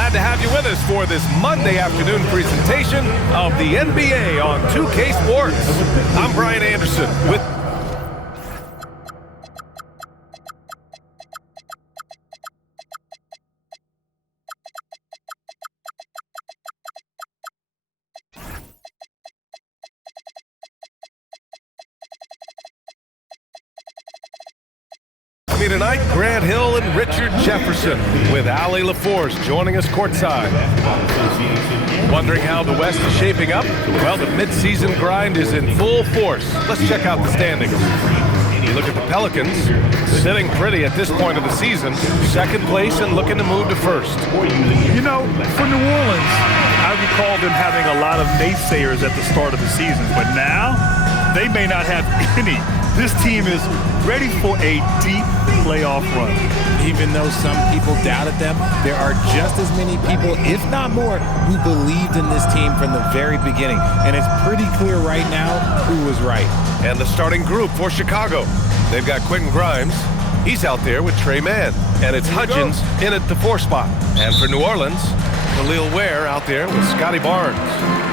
Glad to have you with us for this Monday afternoon presentation of the NBA on 2K Sports. I'm Brian Anderson with tonight, Grant Hill and Richard Jefferson with Allie LaForce joining us courtside. Wondering how the West is shaping up? Well, the midseason grind is in full force. Let's check out the standings. You look at the Pelicans, sitting pretty at this point of the season, second place and looking to move to first. You know, for New Orleans, I recall them having a lot of naysayers at the start of the season, but now they may not have any. This team is ready for a deep playoff run. Even though some people doubted them, there are just as many people, if not more, who believed in this team from the very beginning. And it's pretty clear right now who was right. And the starting group for Chicago. They've got Quentin Grimes. He's out there with Trey Mann. And it's Hudgens in at the 4 spot. And for New Orleans, Khalil Ware out there with Scotty Barnes.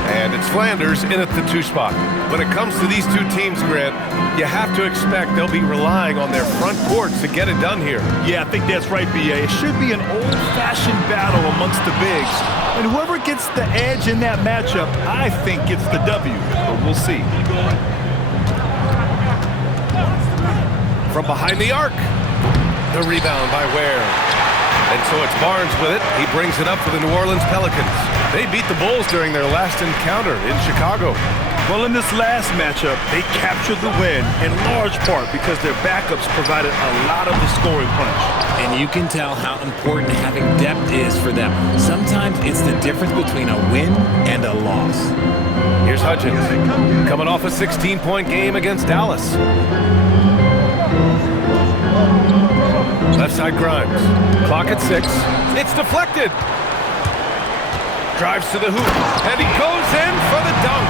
And it's Flanders in at the 2 spot. When it comes to these two teams, Grant, you have to expect they'll be relying on their front courts to get it done here. Yeah, I think that's right, B.A. It should be an old-fashioned battle amongst the bigs. And whoever gets the edge in that matchup, I think gets the W. But we'll see. From behind the arc, the rebound by Ware. And so it's Barnes with it. He brings it up for the New Orleans Pelicans. They beat the Bulls during their last encounter in Chicago. Well, in this last matchup, they captured the win in large part because their backups provided a lot of the scoring punch. And you can tell how important having depth is for them. Sometimes it's the difference between a win and a loss. Here's Hudgens, coming off a 16-point game against Dallas. Left side Grimes. Clock at 6. It's deflected. Drives to the hoop. And he goes in for the dunk.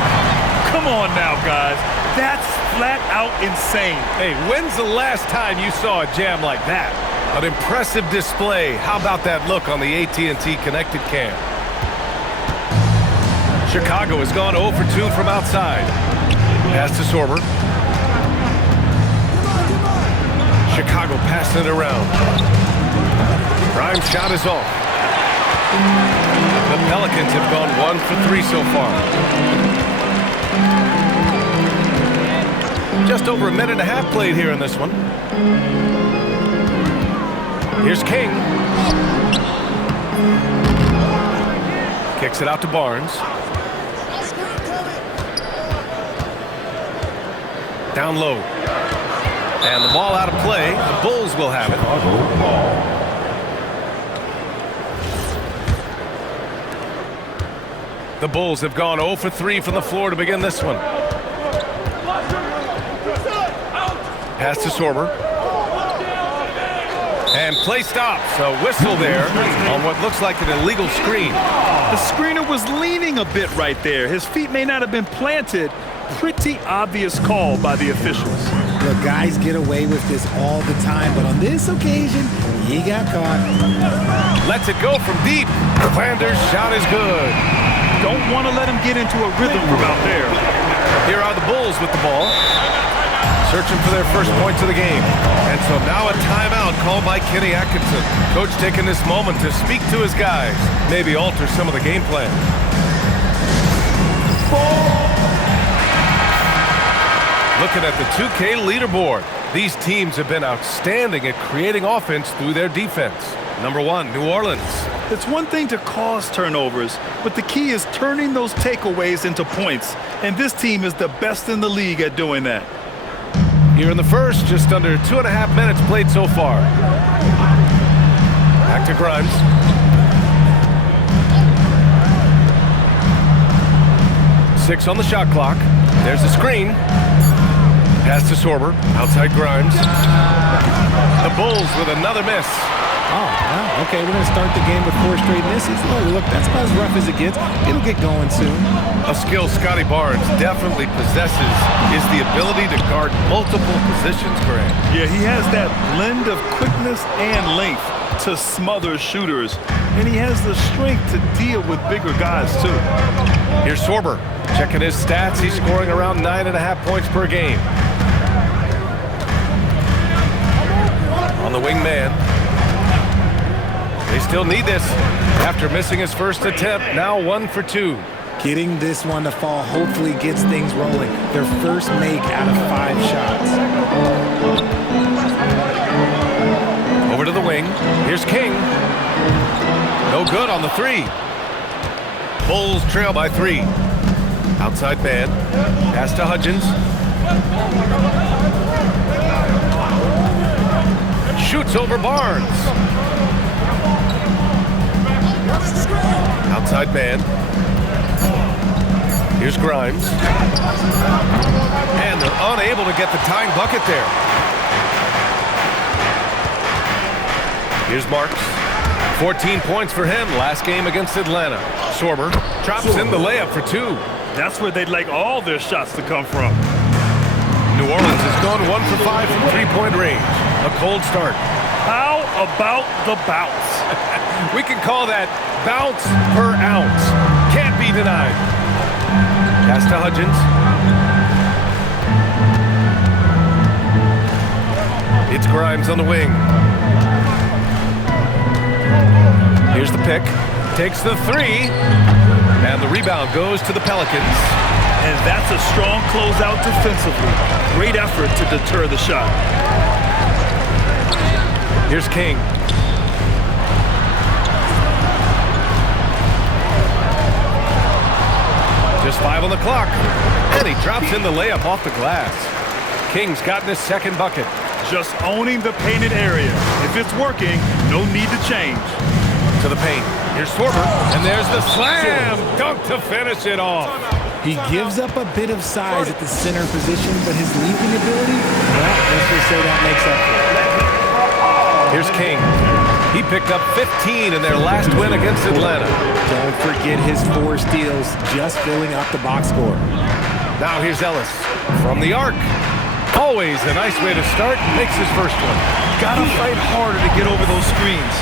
Come on now, guys. That's flat out insane. Hey, when's the last time you saw a jam like that? An impressive display. How about that look on the AT&T connected cam? Chicago has gone 0 for 2 from outside. Pass to Sorber. Chicago passing it around. Grimes' shot is off. The Pelicans have gone 1 for 3 so far. Just over a minute and a half played here in this one. Here's King. Kicks it out to Barnes. Down low. And the ball out of play. The Bulls will have it. The Bulls have gone 0 for 3 from the floor to begin this one. Pass to Sorber. And play stops. A whistle there on what looks like an illegal screen. The screener was leaning a bit right there. His feet may not have been planted. Pretty obvious call by the officials. Look, guys get away with this all the time, but on this occasion, he got caught. Lets it go from deep. Flanders' shot is good. Don't want to let him get into a rhythm from out there. Here are the Bulls with the ball. Searching for their first points of the game. And so now a timeout called by Kenny Atkinson. Coach taking this moment to speak to his guys. Maybe alter some of the game plan. Looking at the 2K leaderboard. These teams have been outstanding at creating offense through their defense. Number 1, New Orleans. It's one thing to cause turnovers, but the key is turning those takeaways into points. And this team is the best in the league at doing that. Here in the first, just under 2.5 minutes played so far. Back to Grimes. Six on the shot clock. There's the screen. Pass to Sorber. Outside Grimes. The Bulls with another miss. Oh, well, okay, we're going to start the game with 4 straight misses. Oh, look, that's about as rough as it gets. It'll get going soon. A skill Scotty Barnes definitely possesses is the ability to guard multiple positions, Grant. Yeah, he has that blend of quickness and length. to smother shooters, and he has the strength to deal with bigger guys, too. Here's Sorber. Checking his stats, he's scoring around 9.5 points per game. On the wing man. They still need this. After missing his first attempt, now 1 for 2. Getting this one to fall hopefully gets things rolling. Their first make out of 5 shots. Over to the wing. Here's King. No good on the 3. Bulls trail by 3. Outside man. Pass to Hudgens. Shoots over Barnes. Outside man. Here's Grimes. And they're unable to get the tying bucket there. Here's Marks. 14 points for him last game against Atlanta. Sorber drops in the layup for 2. That's where they'd like all their shots to come from. New Orleans has gone 1 for 5 from three-point range. A cold start. How about the bounce? We can call that bounce per ounce. Can't be denied. Pass to Hudgens. It's Grimes on the wing. Here's the pick. Takes the 3. And the rebound goes to the Pelicans. And that's a strong closeout defensively. Great effort to deter the shot. Here's King. Just 5 on the clock. And he drops in the layup off the glass. King's gotten his second bucket. Just owning the painted area. If it's working, no need to change. To the paint. Here's Sorber. And there's the slam dunk to finish it off. He gives up a bit of size at the center position, but his leaping ability, well, let's just say that makes up for it. Here's King. He picked up 15 in their last win against Atlanta. Don't forget his 4 steals, just filling up the box score. Now here's Ellis from the arc. Always a nice way to start. Makes his first one. Gotta fight harder to get over those screens.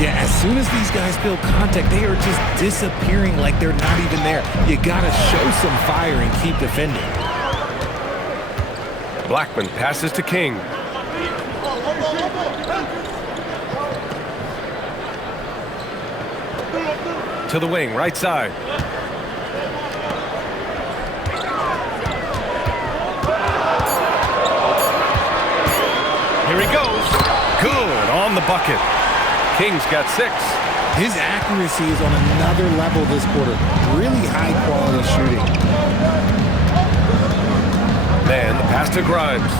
Yeah, as soon as these guys feel contact, they are just disappearing like they're not even there. You gotta show some fire and keep defending. Blackman passes to King. To the wing, right side. Here he goes. Good on the bucket. King's got 6. His accuracy is on another level this quarter. Really high quality shooting. Man, the pass to Grimes.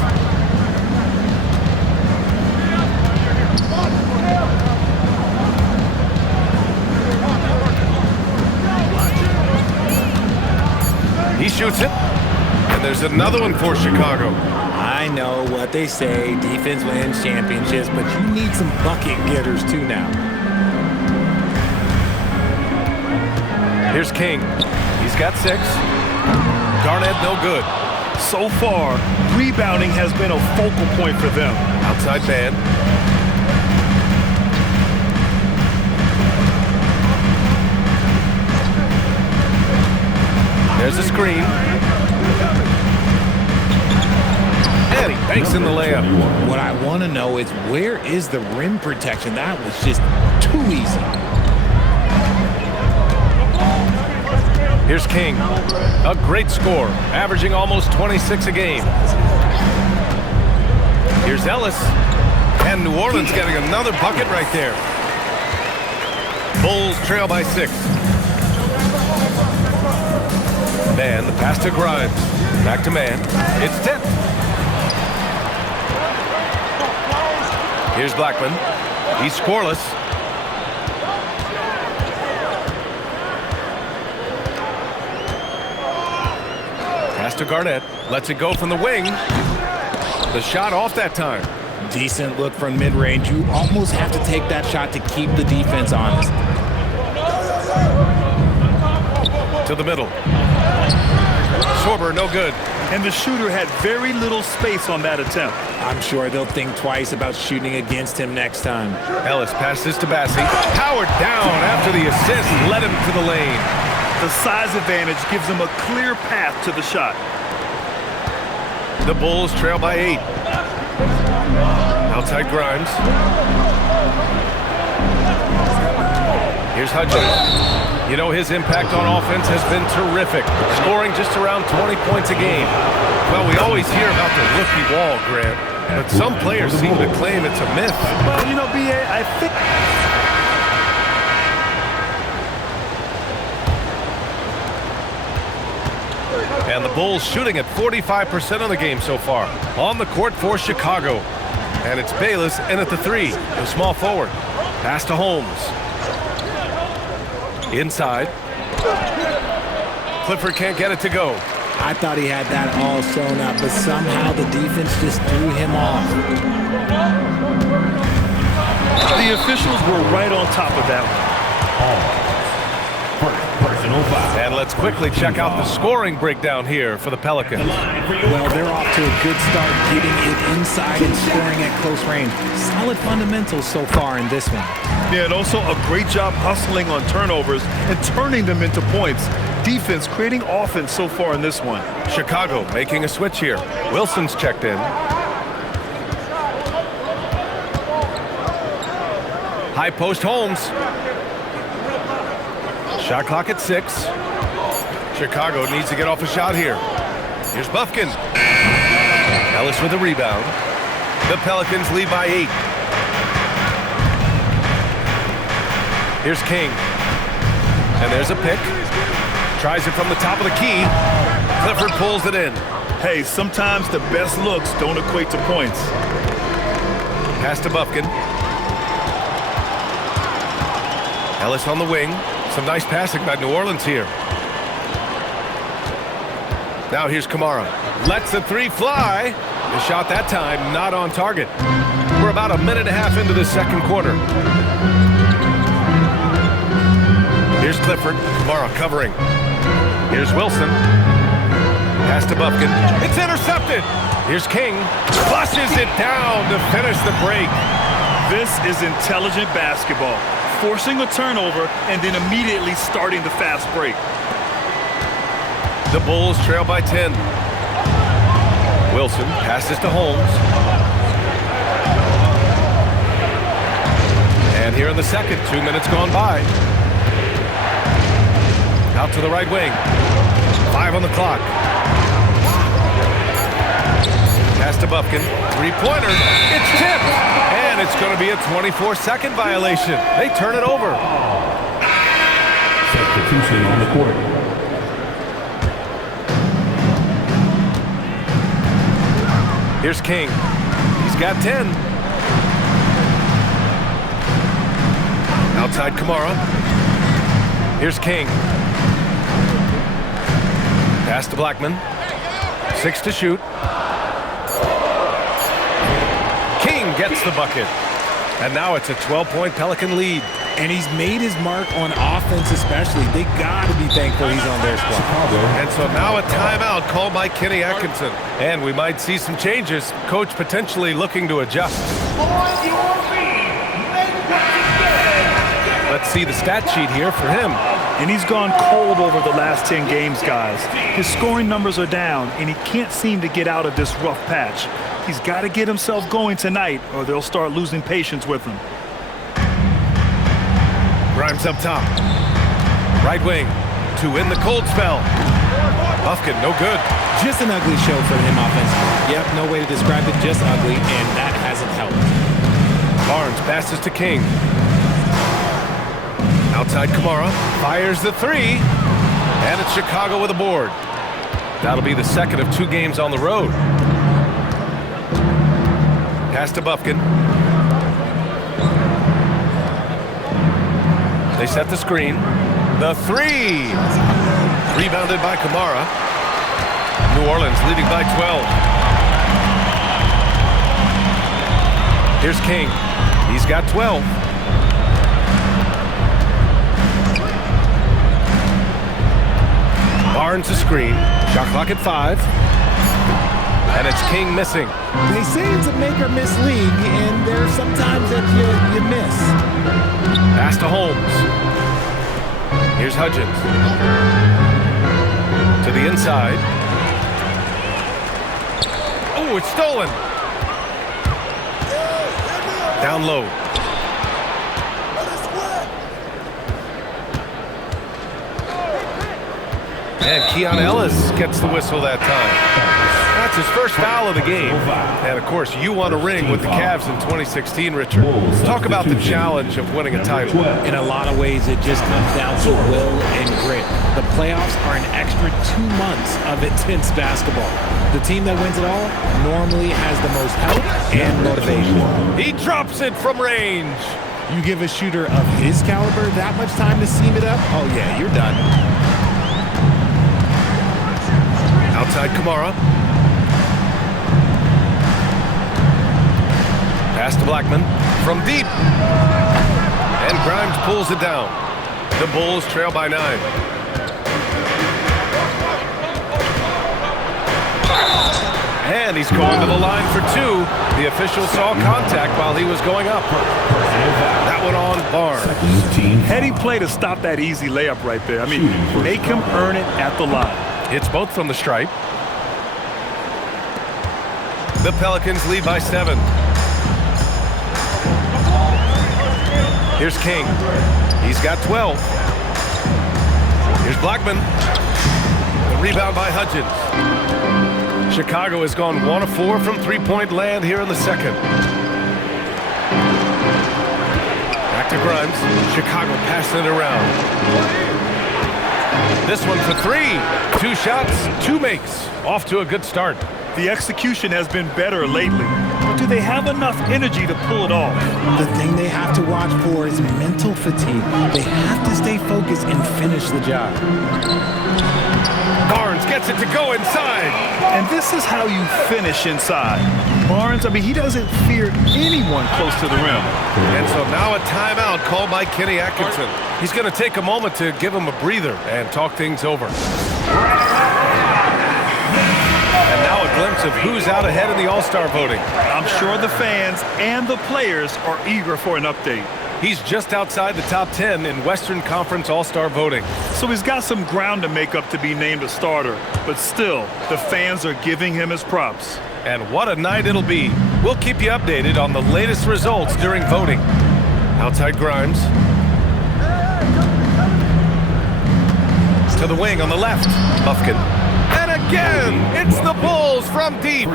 He shoots it. And there's another one for Chicago. I know what they say, defense wins championships, but you need some bucket getters too now. Here's King. He's got 6. Garnett no good. So far, rebounding has been a focal point for them. Outside man. There's a screen. And he banks in the layup. What I want to know is where is the rim protection? That was just too easy. Here's King. A great score, averaging almost 26 a game. Here's Ellis. And New Orleans getting another bucket right there. Bulls trail by 6. Man, the pass to Grimes. Back to man. It's tipped. Here's Blackman. He's scoreless. Pass to Garnett. Lets it go from the wing. The shot off that time. Decent look from mid-range. You almost have to take that shot to keep the defense honest. To the middle. Sorber, no good. and the shooter had very little space on that attempt. I'm sure they'll think twice about shooting against him next time. Ellis passes to Bassie. Howard down after the assist led him to the lane. The size advantage gives him a clear path to the shot. The Bulls trail by 8. Outside Grimes. Here's Hudgens. You know, his impact on offense has been terrific, scoring just around 20 points a game. Well, we always hear about the rookie wall, Grant, but some players seem to claim it's a myth. Well, you know, B.A., I think... And the Bulls shooting at 45% of the game so far. On the court for Chicago. And it's Bayless in at the 3, the small forward. Pass to Holmes. Inside. Clifford can't get it to go. I thought he had that all sewn up, but somehow the defense just threw him off. The officials were right on top of that one. Personal foul. And let's quickly check out the scoring breakdown here for the Pelicans. Well, they're off to a good start, getting it inside and scoring at close range. Solid fundamentals so far in this one. Yeah, and also a great job hustling on turnovers and turning them into points. Defense creating offense so far in this one. Chicago making a switch here. Wilson's checked in. High post Holmes. Shot clock at 6. Chicago needs to get off a shot here. Here's Bufkin. Ellis with a rebound. The Pelicans lead by 8. Here's King. And there's a pick. Tries it from the top of the key. Clifford pulls it in. Hey, sometimes the best looks don't equate to points. Pass to Bufkin. Ellis on the wing. Some nice passing by New Orleans here. Now here's Kamara. Lets the 3 fly. The shot that time not on target. We're about a minute and a half into the second quarter. Here's Clifford. Kamara covering. Here's Wilson. Pass to Bufkin. It's intercepted. Here's King. Flushes it down to finish the break. This is intelligent basketball. Forcing a turnover and then immediately starting the fast break. The Bulls trail by 10. Wilson passes to Holmes. And here in the second, 2 minutes gone by. Out to the right wing. 5 on the clock. Pass to Bufkin. 3-pointer. It's tipped. And it's going to be a 24-second violation. They turn it over. Substitution on the court. Here's King. He's got 10. Outside Kamara. Here's King. Pass to Blackman. 6 to shoot. King gets the bucket. And now it's a 12-point Pelican lead. And he's made his mark on offense especially. They got to be thankful he's on their squad. And so now a timeout called by Kenny Atkinson. And we might see some changes. Coach potentially looking to adjust. Let's see the stat sheet here for him. And he's gone cold over the last 10 games, guys. His scoring numbers are down, and he can't seem to get out of this rough patch. He's got to get himself going tonight, or they'll start losing patience with him. Grimes up top. Right wing to win the cold spell. Bufkin, no good. Just an ugly show for him offensively. Yep, no way to describe it, just ugly, and that hasn't helped. Barnes passes to King. Outside Kamara, fires the 3, and it's Chicago with a board. That'll be the second of 2 games on the road. Pass to Bufkin. They set the screen. The 3! Rebounded by Kamara. New Orleans leading by 12. Here's King. He's got 12. Barnes a screen. Shot clock at 5. And it's King missing. They say it's a make or miss league, and there's sometimes that you miss. Pass to Holmes. Here's Hudgens. To the inside. Oh, it's stolen. Down low. And Keon Ellis gets the whistle that time. That's his first foul of the game. And, of course, you won a ring with the Cavs in 2016, Richard. Talk about the challenge of winning a title. In a lot of ways, it just comes down to will and grit. The playoffs are an extra 2 months of intense basketball. The team that wins it all normally has the most help and motivation. He drops it from range. You give a shooter of his caliber that much time to seam it up, oh, yeah, you're done. Outside Kamara. Pass to Blackman from deep. And Grimes pulls it down. The Bulls trail by 9. And he's going to the line for 2. The official saw contact while he was going up. That one on Barnes. Heady play to stop that easy layup right there. I mean, make him earn it at the line. It's both from the stripe. The Pelicans lead by 7. Here's King. He's got 12. Here's Blackman. The rebound by Hudgens. Chicago has gone 1 of 4 from three-point land here in the second. Back to Grimes. Chicago passing it around. This one for 3. 2 shots, 2 makes. Off to a good start. The execution has been better lately. But do they have enough energy to pull it off? The thing they have to watch for is mental fatigue. They have to stay focused and finish the job. Barnes gets it to go inside. And this is how you finish inside. Barnes, I mean, he doesn't fear anyone close to the rim. And so now a timeout called by Kenny Atkinson. He's going to take a moment to give him a breather and talk things over. And now a glimpse of who's out ahead in the All-Star voting. I'm sure the fans and the players are eager for an update. He's just outside the top 10 in Western Conference All-Star voting. So he's got some ground to make up to be named a starter. But still, the fans are giving him his props. And what a night it'll be. We'll keep you updated on the latest results during voting. Outside Grimes. To the wing on the left. Buffkin. And again, it's the Bulls from deep.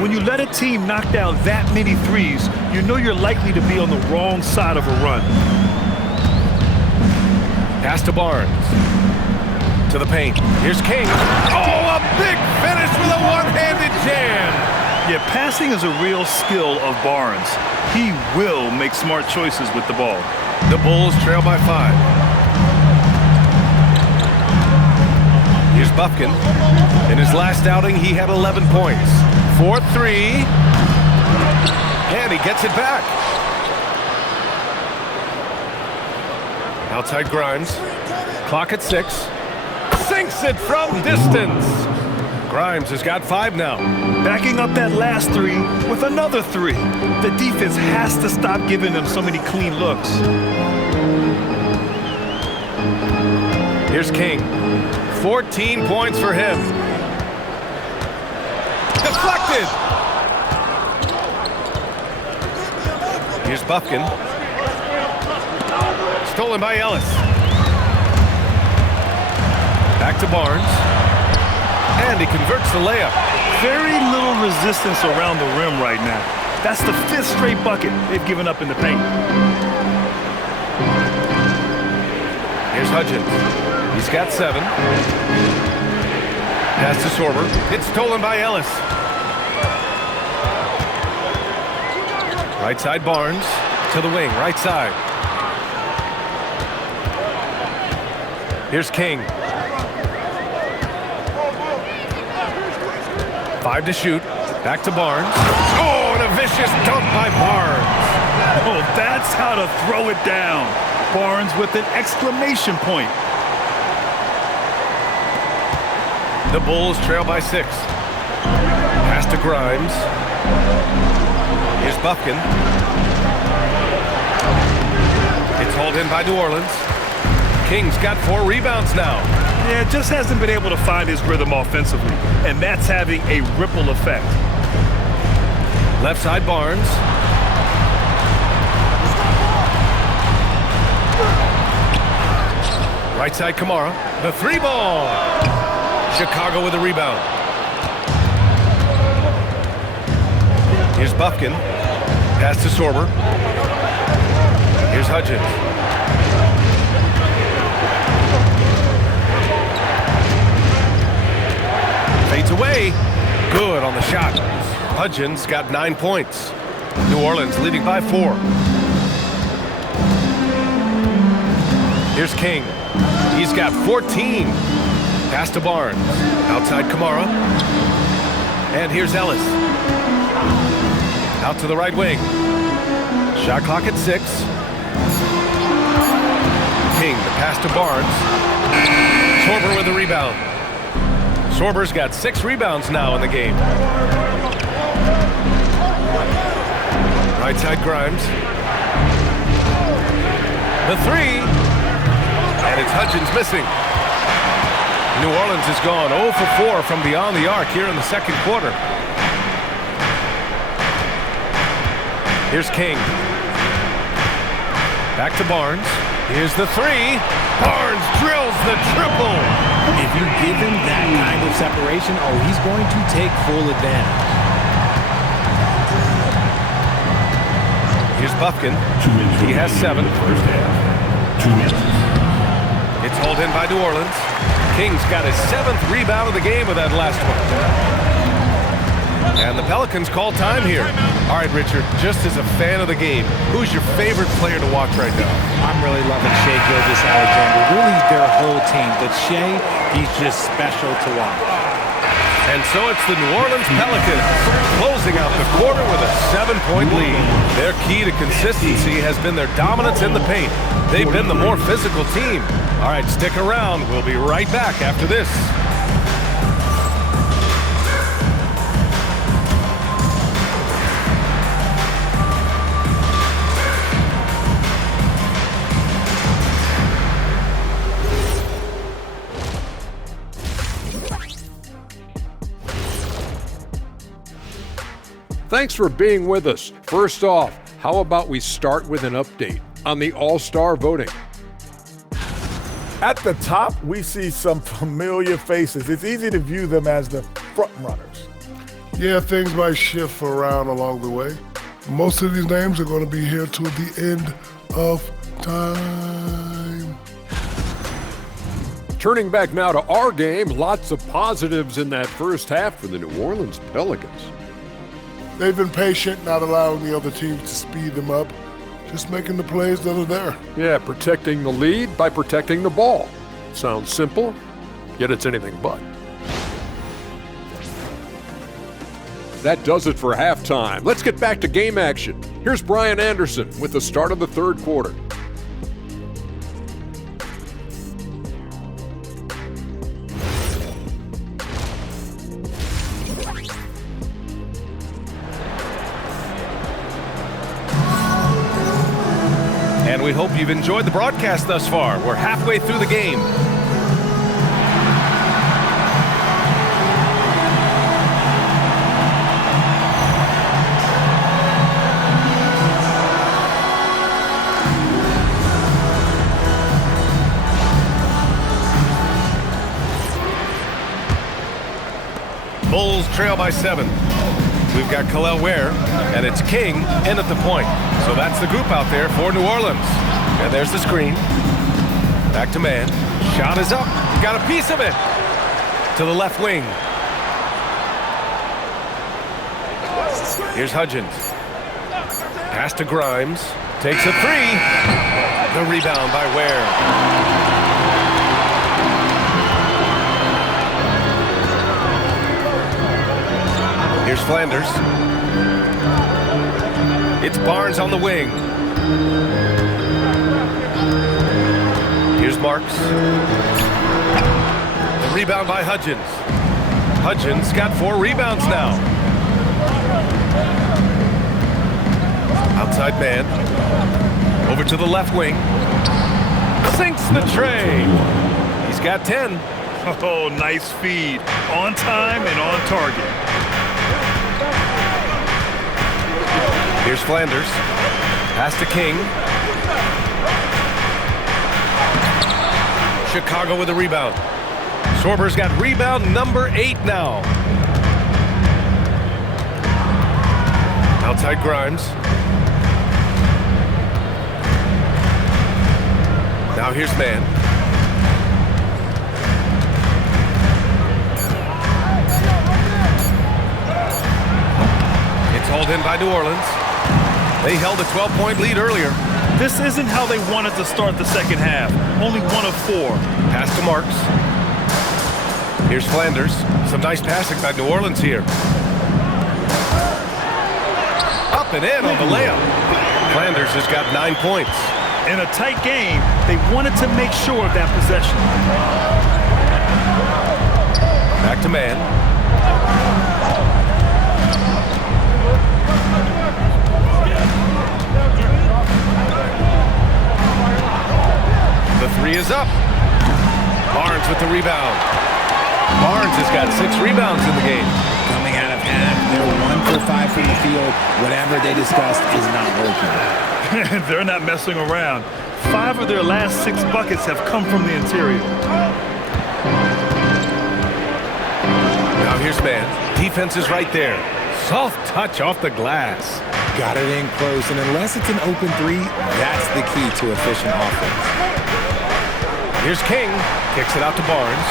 When you let a team knock down that many threes, you know you're likely to be on the wrong side of a run. Pass to Barnes. To the paint. Here's King. Oh, a big finish with a one-handed jam. Yeah, passing is a real skill of Barnes. He will make smart choices with the ball. The Bulls trail by 5. Here's Buffkin. In his last outing, he had 11 points. 4-3. And he gets it back. Outside Grimes. Clock at 6. Sinks it from distance. Grimes has got 5 now. Backing up that last 3 with another 3. The defense has to stop giving them so many clean looks. Here's King. 14 points for him. Deflected. Here's Buffkin. Stolen by Ellis. Back to Barnes. And he converts the layup. Very little resistance around the rim right now. That's the 5th straight bucket they've given up in the paint. Here's Hudgens. He's got 7. Pass to Sorber. It's stolen by Ellis. Right side Barnes. To the wing. Right side. Here's King. 5 to shoot. Back to Barnes. Oh, and a vicious dunk by Barnes. Oh, that's how to throw it down. Barnes with an exclamation point. The Bulls trail by 6. Pass to Grimes. Here's Buffkin. It's hauled in by New Orleans. King's got 4 rebounds now. Yeah, just hasn't been able to find his rhythm offensively, and that's having a ripple effect. Left side Barnes. Right side Kamara. The 3 ball. Chicago with a rebound. Here's Buffkin. Pass to Sorber. Here's Hudgens. Fades away. Good on the shot. Hudgens got 9 points. New Orleans leading by 4. Here's King. He's got 14. Pass to Barnes. Outside Kamara. And here's Ellis. Out to the right wing. Shot clock at 6. King, the pass to Barnes. Sorber with the rebound. Sorber's got 6 rebounds now in the game. Right side Grimes. The 3. And it's Hudgens missing. New Orleans has gone 0 for 4 from beyond the arc here in the second quarter. Here's King. Back to Barnes. Here's the 3. Barnes drills the triple. If you give him that kind of separation, he's going to take full advantage. Here's Buffkin. 2 minutes. He has 7. First half. 2 minutes. It's hauled in by New Orleans. King's got his 7th rebound of the game with that last one. And the Pelicans call time here. All right, Richard, just as a fan of the game, who's your favorite player to watch right now? I'm really loving Shai Gilgeous-Alexander. Really their whole team. But Shai, he's just special to watch. And so it's the New Orleans Pelicans closing out the quarter with a 7-point lead. Their key to consistency has been their dominance in the paint. They've been the more physical team. All right, stick around. We'll be right back after this. Thanks for being with us. First off, how about we start with an update on the All-Star voting? At the top, we see some familiar faces. It's easy to view them as the front runners. Yeah, things might shift around along the way. Most of these names are going to be here till the end of time. Turning back now to our game, lots of positives in that first half for the New Orleans Pelicans. They've been patient, not allowing the other teams to speed them up, just making the plays that are there. Yeah, protecting the lead by protecting the ball. Sounds simple, yet it's anything but. That does it for halftime. Let's get back to game action. Here's Brian Anderson with the start of the third quarter. And we hope you've enjoyed the broadcast thus far. We're halfway through the game. Bulls trail by 7. We've got Kel'el Ware, and it's King in at the point. So that's the group out there for New Orleans. And there's the screen. Back to man. Shot is up. He got a piece of it. To the left wing. Here's Hudgens. Pass to Grimes. Takes a 3. The rebound by Ware. Here's Flanders. It's Barnes on the wing. Here's Marks. The rebound by Hudgens. Hudgens got 4 rebounds now. Outside man. Over to the left wing. Sinks the tray. He's got 10. Oh, nice feed. On time and on target. Here's Flanders. Pass to King. Chicago with a rebound. Sorber's got rebound number 8 now. Outside Grimes. Now here's man. It's hauled in by New Orleans. They held a 12-point lead earlier. This isn't how they wanted to start the second half. Only 1 of 4. Pass to Marks. Here's Flanders. Some nice passing by New Orleans here. Up and in on the layup. Flanders has got 9 points. In a tight game, they wanted to make sure of that possession. Back to man. The 3 is up. Barnes with the rebound. Barnes has got 6 rebounds in the game. Coming out of half, they're 1 for 5 from the field. Whatever they discussed is not working. They're not messing around. 5 of their last 6 buckets have come from the interior. Now here's man. Defense is right there. Soft touch off the glass. Got it in close, and unless it's an open 3, that's the key to efficient offense. Here's King. Kicks it out to Barnes.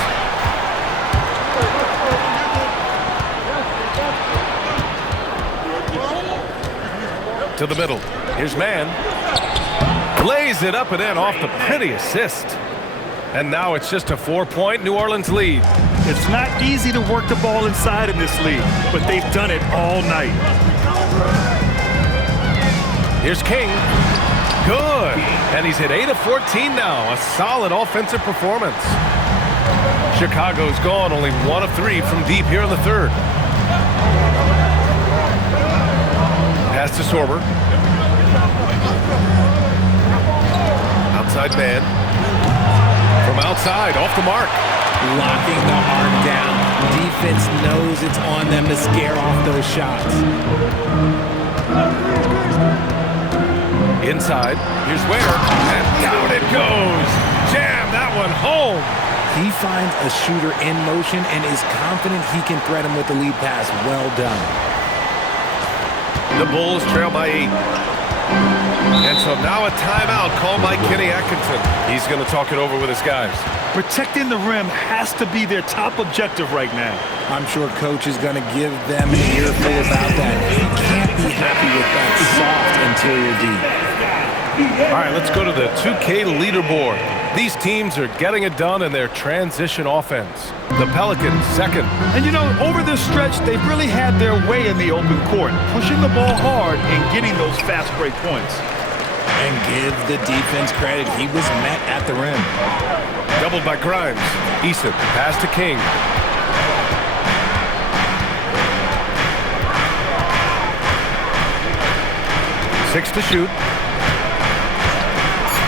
To the middle. Here's man. Lays it up and in off the pretty assist. And now it's just a 4-point New Orleans lead. It's not easy to work the ball inside in this league, but they've done it all night. Here's King. Good. And he's hit 8 of 14 now. A solid offensive performance. Chicago's gone only 1 of 3 from deep here in the third. Pass to Sorber. Outside man. From outside, off the mark. Locking the arc down. Defense knows it's on them to scare off those shots. Inside, here's Ware, and down it goes. Jam that one home. He finds a shooter in motion and is confident he can thread him with the lead pass. Well done. The Bulls trail by 8. And so now a timeout called by Kenny Atkinson. He's going to talk it over with his guys. Protecting the rim has to be their top objective right now. I'm sure coach is going to give them an earful about that. He can't be happy with that soft interior D. All right, let's go to the 2K leaderboard. These teams are getting it done in their transition offense. The Pelicans, second. And you know, over this stretch, they've really had their way in the open court, pushing the ball hard and getting those fast break points. And give the defense credit. He was met at the rim. Doubled by Grimes. Eason, pass to King. Six to shoot.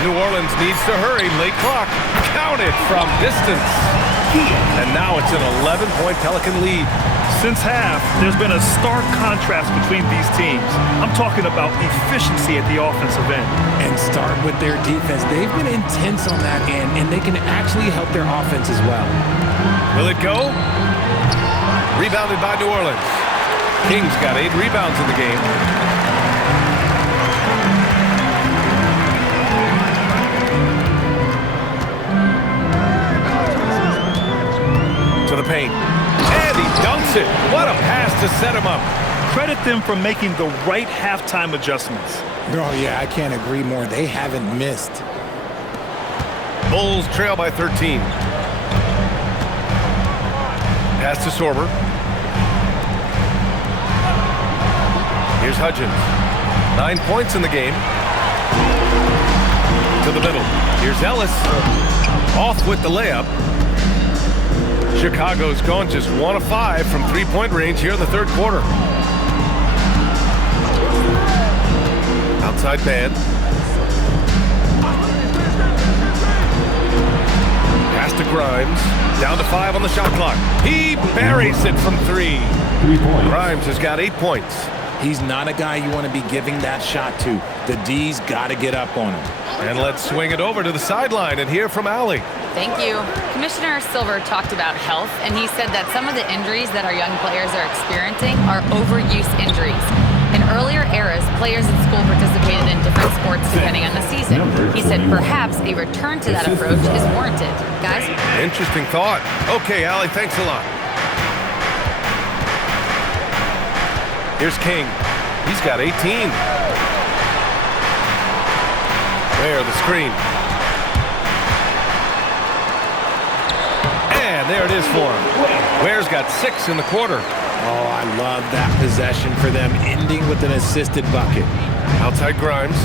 New Orleans needs to hurry. Late clock. Count it from distance. And now it's an 11-point Pelican lead. Since half, there's been a stark contrast between these teams. I'm talking about efficiency at the offensive end. And start with their defense. They've been intense on that end, and they can actually help their offense as well. Will it go? Rebounded by New Orleans. King's got 8 rebounds in the game. To the paint. And he dunks it. What a pass to set him up. Credit them for making the right halftime adjustments. Oh, yeah, I can't agree more. They haven't missed. Bulls trail by 13. Pass to Sorber. Here's Hudgens. 9 points in the game. To the middle. Here's Ellis. Off with the layup. Chicago's gone just 1 of 5 from three-point range here in the third quarter. Outside man. Pass to Grimes. Down to 5 on the shot clock. He buries it from 3. 3 points. Grimes has got 8 points. He's not a guy you want to be giving that shot to. The D's got to get up on him. And let's swing it over to the sideline and hear from Allie. Thank you. Commissioner Silver talked about health, and he said that some of the injuries that our young players are experiencing are overuse injuries. In earlier eras, players at school participated in different sports depending on the season. He said perhaps a return to that approach is warranted. Guys? Interesting thought. Okay, Allie, thanks a lot. Here's King. He's got 18. There, the screen. And there it is for him. Ware's got 6 in the quarter. Oh, I love that possession for them, ending with an assisted bucket. Outside Grimes.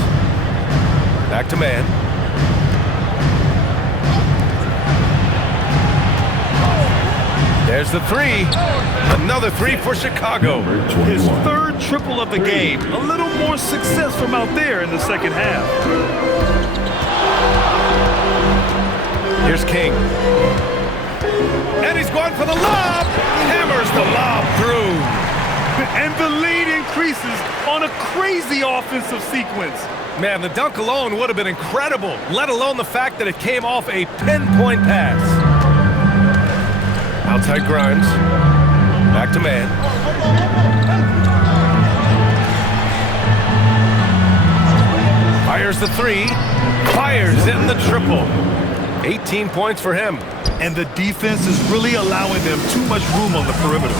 Back to man. There's the 3. Another 3 for Chicago. His 3rd triple of the game. A little more success from out there in the second half. Here's King. And he's going for the lob. Hammers the lob through. And the lead increases on a crazy offensive sequence. Man, the dunk alone would have been incredible, let alone the fact that it came off a pinpoint pass. Outside Grimes. Back to man. Fires the 3. Fires in the triple. 18 points for him. And the defense is really allowing them too much room on the perimeter.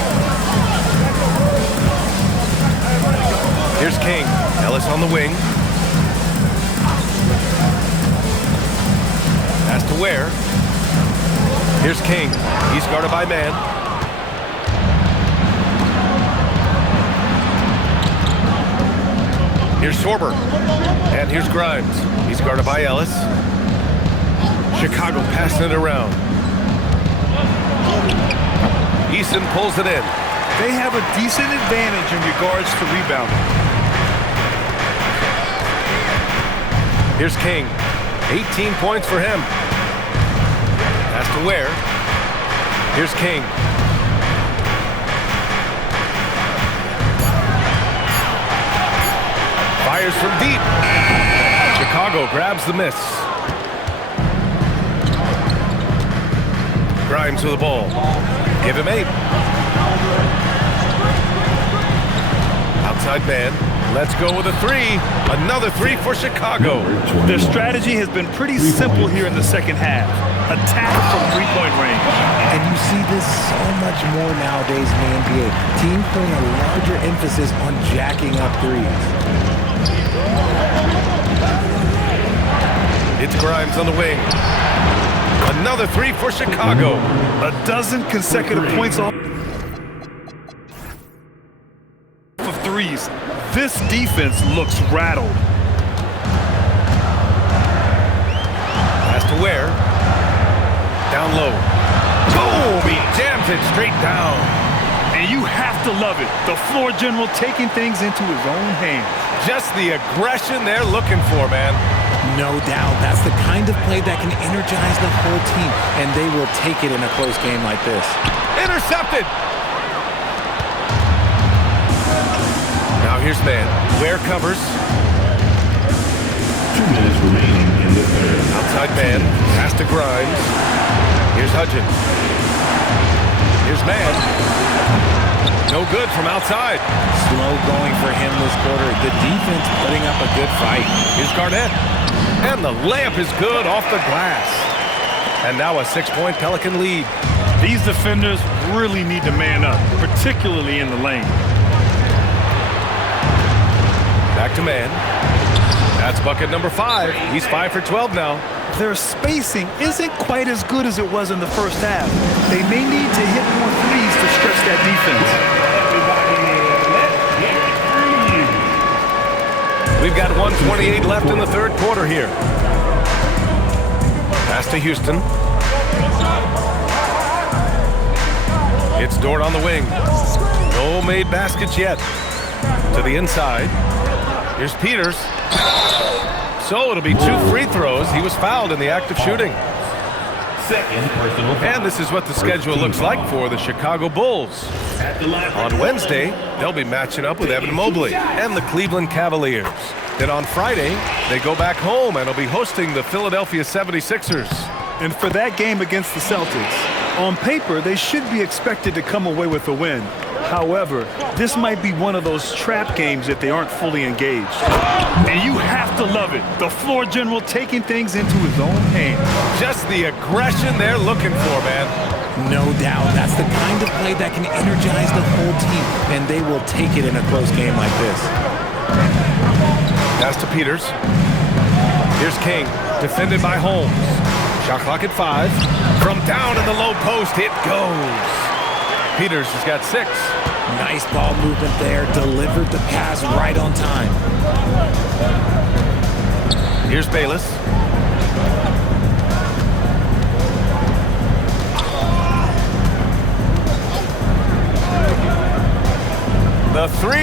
Here's King. Ellis on the wing. Pass to Ware. Here's King. He's guarded by man. Here's Sorber. And here's Grimes. He's guarded by Ellis. Chicago passing it around. Eason pulls it in. They have a decent advantage in regards to rebounding. Here's King. 18 points for him. Pass to Ware. Here's King. Fires from deep. Chicago grabs the miss. Grimes with the ball. Give him 8. Outside man. Let's go with a 3. Another 3 for Chicago. Their strategy has been pretty simple here in the second half. Attack from 3-point range. And you see this so much more nowadays in the NBA. Teams putting a larger emphasis on jacking up threes. It's Grimes on the wing. Another 3 for Chicago. A dozen consecutive points off of threes. This defense looks rattled. Pass to Ware. Down low. Boom! He jams it straight down. And you have to love it. The floor general taking things into his own hands. Just the aggression they're looking for, man. No doubt. That's the kind of play that can energize the whole team, and they will take it in a close game like this. Intercepted! Now here's man. Ware covers. 2 minutes remaining in the third. Outside man. Pass to Grimes. Here's Hudgens. Here's man. No good from outside. Slow going for him this quarter. The defense putting up a good fight. Here's Garnett. And the layup is good off the glass. And now a 6-point Pelican lead. These defenders really need to man up, particularly in the lane. Back to man. That's bucket number 5. He's 5 for 12 now. Their spacing isn't quite as good as it was in the first half. They may need to hit more threes to stretch that defense. We've got 1:28 left in the third quarter here. Pass to Houston. It's Dort on the wing. No made baskets yet. To the inside. Here's Peters. So it'll be 2 free throws. He was fouled in the act of shooting. Second personal foul. And this is what the schedule looks like for the Chicago Bulls. On Wednesday, they'll be matching up with Evan Mobley and the Cleveland Cavaliers. Then on Friday, they go back home and will be hosting the Philadelphia 76ers. And for that game against the Celtics, on paper, they should be expected to come away with a win. However, this might be one of those trap games if they aren't fully engaged. And you have to love it. The floor general taking things into his own hands. Just the aggression they're looking for, man. No doubt. That's the kind of play that can energize the whole team, and they will take it in a close game like this. Pass to Peters. Here's King, defended by Holmes. Shot clock at 5. From down in the low post, it goes. Peters has got 6. Nice ball movement there. Delivered the pass right on time. Here's Bayless. The 3.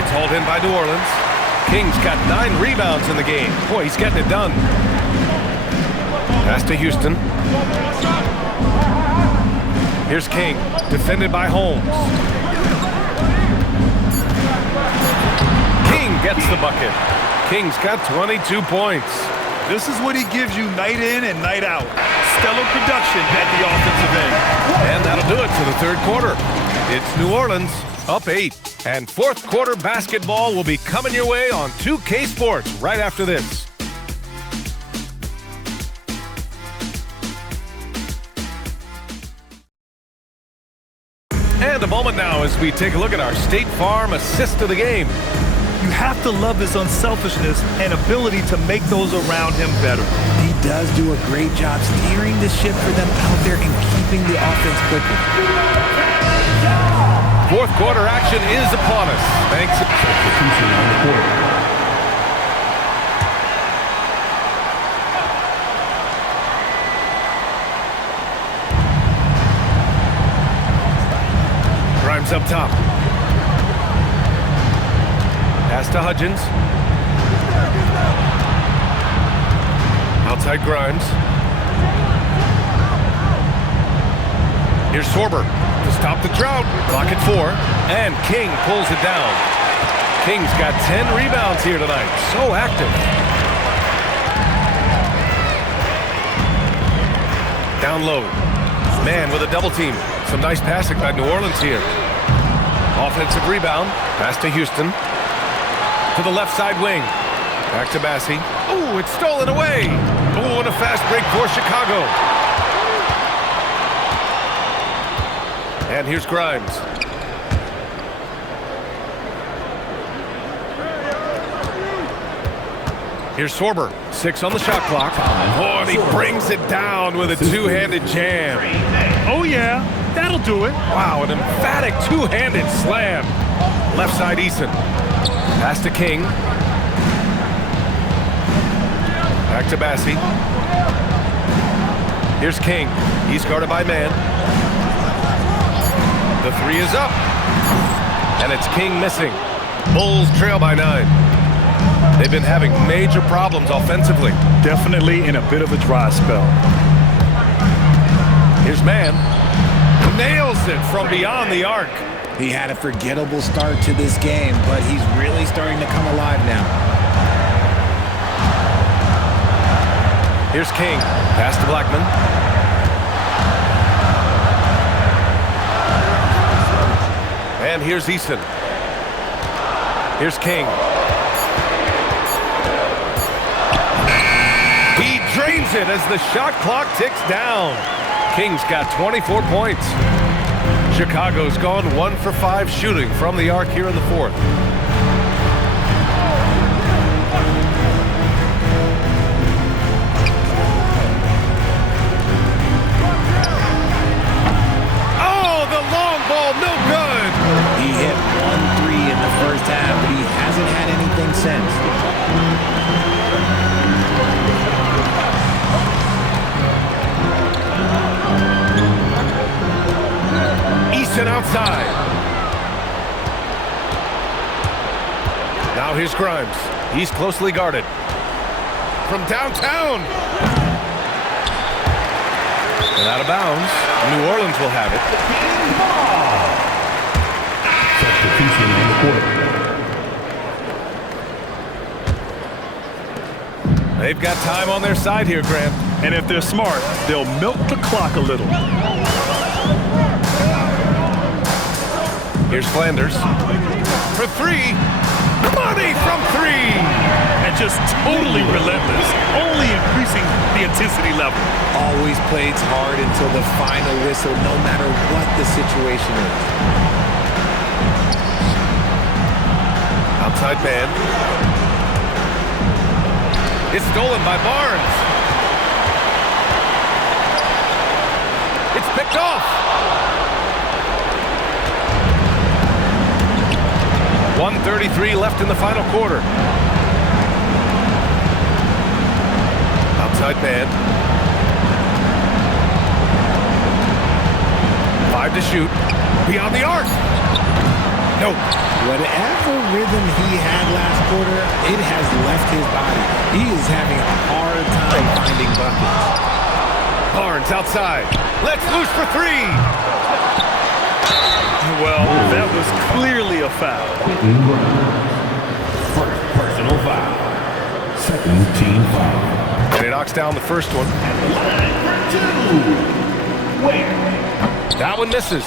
It's hauled in by New Orleans. King's got 9 rebounds in the game. Boy, he's getting it done. Pass to Houston. Here's King, defended by Holmes. King gets the bucket. King's got 22 points. This is what he gives you night in and night out. Stellar production at the offensive end. And that'll do it for the third quarter. It's New Orleans up 8. And fourth quarter basketball will be coming your way on 2K Sports right after this. And a moment now as we take a look at our State Farm assist of the game. You have to love his unselfishness and ability to make those around him better. He does do a great job steering the ship for them out there and keeping the offense clicking. Fourth quarter action is upon us. Thanks. Substitution on the court. Grimes up top. Pass to Hudgens. Outside Grimes. Here's Sorber to stop the drought. Clock at 4. And King pulls it down. King's got 10 rebounds here tonight. So active. Down low. Man with a double team. Some nice passing by New Orleans here. Offensive rebound. Pass to Houston. To the left side wing. Back to Bassie. Oh, it's stolen away. Oh, and a fast break for Chicago. And here's Grimes. Here's Sorber. 6 on the shot clock. Oh, and he brings it down with a two-handed jam. Oh, yeah. That'll do it. Wow, an emphatic two-handed slam. Left side Eason. Pass to King. Back to Bassie. Here's King. He's guarded by man. The 3 is up. And it's King missing. Bulls trail by 9. They've been having major problems offensively. Definitely in a bit of a dry spell. Here's man. Nails it from beyond the arc. He had a forgettable start to this game, but he's really starting to come alive now. Here's King. Pass to Blackman. And here's Eason. Here's King. He drains it as the shot clock ticks down. King's got 24 points. Chicago's gone 1 for 5 shooting from the arc here in the fourth. Oh, the long ball, no good. He hit 1 3 in the first half, but he hasn't had anything since. Easton outside. Now here's Grimes. He's closely guarded. From downtown. And out of bounds. New Orleans will have it. Substitution on the court. They've got time on their side here, Grant. And if they're smart, they'll milk the clock a little. Here's Flanders. For three. Money from three. And just totally relentless, only increasing the intensity level. Always plays hard until the final whistle, no matter what the situation is. Outside man. It's stolen by Barnes. It's picked off. 1:33 left in the final quarter. Outside man. 5 to shoot. Beyond the arc. Nope. Whatever rhythm he had last quarter, it has left his body. He is having a hard time finding buckets. Barnes outside. Let's loose for three. Well, that was clearly a foul. First personal foul. Second team foul. And he knocks down the first one. That one misses.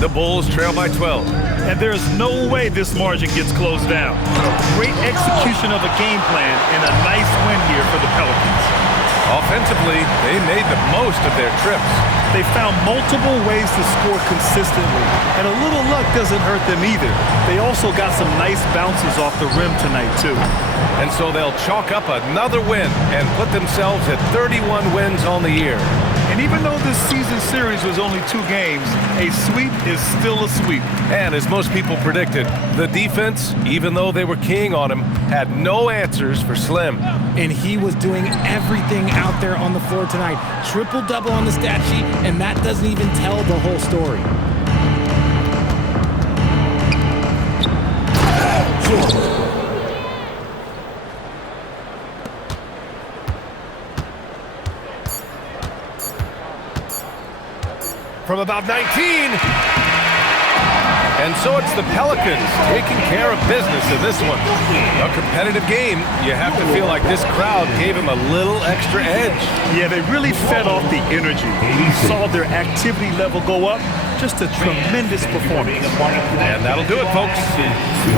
The Bulls trail by 12. And there's no way this margin gets closed down. Great execution of a game plan and a nice win here for the Pelicans. Offensively, they made the most of their trips. They found multiple ways to score consistently, and a little luck doesn't hurt them either. They also got some nice bounces off the rim tonight, too. And so they'll chalk up another win and put themselves at 31 wins on the year. And even though this season series was only 2 games, a sweep is still a sweep. And as most people predicted, the defense, even though they were keying on him, had no answers for Slim. And he was doing everything out there on the floor tonight. Triple-double on the stat sheet, and that doesn't even tell the whole story. From about 19. And so it's the Pelicans taking care of business in this one. A competitive game. You have to feel like this crowd gave him a little extra edge. Yeah, they really fed off the energy. Saw their activity level go up. Just a tremendous performance. And that'll do it, folks.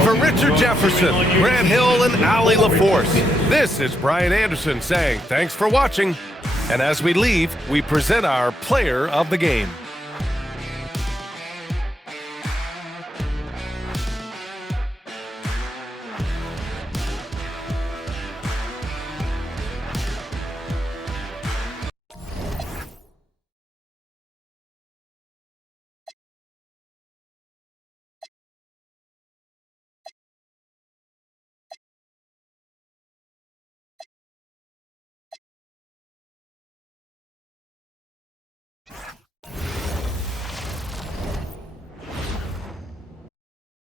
For Richard Jefferson, Grant Hill, and Allie LaForce, this is Brian Anderson saying thanks for watching. And as we leave, we present our player of the game.